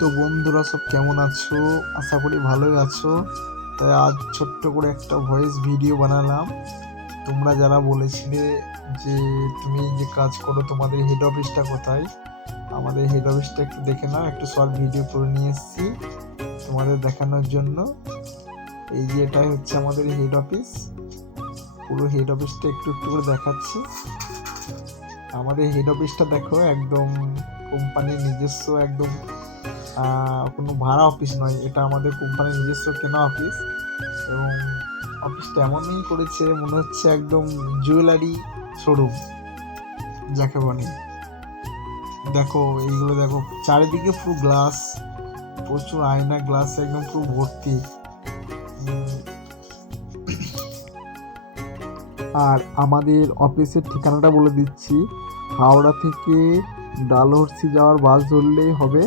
তো বন্ধুরা সব কেমন আছো? আশা করি ভালোই আছো। তাই আজ ছোট্ট করে একটা ভয়েস ভিডিও বানালাম। তোমরা যারা বলেছিলে যে তুমি যে কাজ করো তোমাদের হেড অফিসটা কোথায়, আমাদের হেড অফিসটা একটু দেখে নাও। একটু শর্ট ভিডিও করে নিয়ে এসেছি তোমাদের দেখানোর জন্য। এই যে এটাই হচ্ছে আমাদের হেড অফিস। পুরো হেড অফিসটা একটু একটু করে দেখাচ্ছি। আমাদের হেড অফিসটা দেখো, একদম কোম্পানির নিজস্ব, একদম কোনো ভাড়া অফিস নয়, এটা আমাদের কোম্পানির নিজস্ব কেনা অফিস। এবং অফিসটা এমনই করেছে মনে হচ্ছে একদম জুয়েলারি শোরুম যাকে বলে। দেখো এইগুলো দেখো, চারিদিকে পুরো গ্লাস, প্রচুর আয়না, গ্লাস একদম পুরো ভর্তি। আর আমাদের অফিসের ঠিকানাটা বলে দিচ্ছি। হাওড়া থেকে ডালহৌসি যাওয়ার বাস ধরলেই হবে।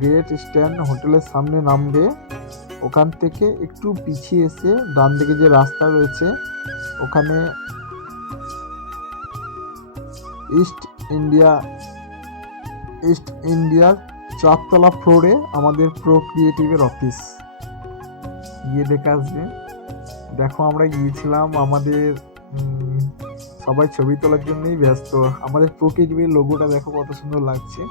গ্রেট স্ট্যান্ড হোটেলের সামনে নামবে। ওখান থেকে একটু পিছিয়ে এসে ডান দিকে যে রাস্তা রয়েছে, ওখানে ইস্ট ইন্ডিয়া ইস্ট ইন্ডিয়ার 4তলা ফ্লোরে আমাদের প্রো ক্রিয়েটিভের অফিস। গিয়ে দেখে আসবে। দেখো আমরা গিয়েছিলাম, আমাদের সবাই ছবি তোলার জন্যই ব্যস্ত। আমাদের প্রো ক্রিয়েটিভের লোগোটা দেখো কত সুন্দর লাগছে,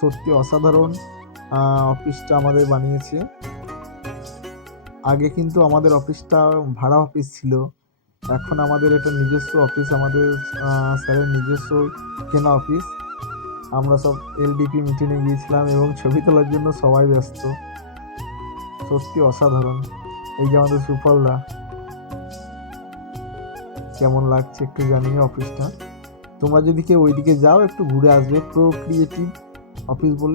সত্যি অসাধারণ অফিসটা আমাদের বানিয়েছে। আগে কিন্তু আমাদের অফিসটা ভাড়া অফিস ছিল, এখন আমাদের এটা নিজস্ব অফিস, আমাদের স্যারের নিজস্ব কেনা অফিস। আমরা সব এলডিপি মিটিংয়ে গিয়েছিলাম এবং ছবি তোলার জন্য সবাই ব্যস্ত। সত্যি অসাধারণ। এই যে আমাদের সুফলদা, কেমন লাগছে একটু জানিয়ে অফিসটা। তোমরা যদি কেউ ওইদিকে যাও একটু ঘুরে আসবে, প্রো ক্রিয়েটিভ অফিস বললে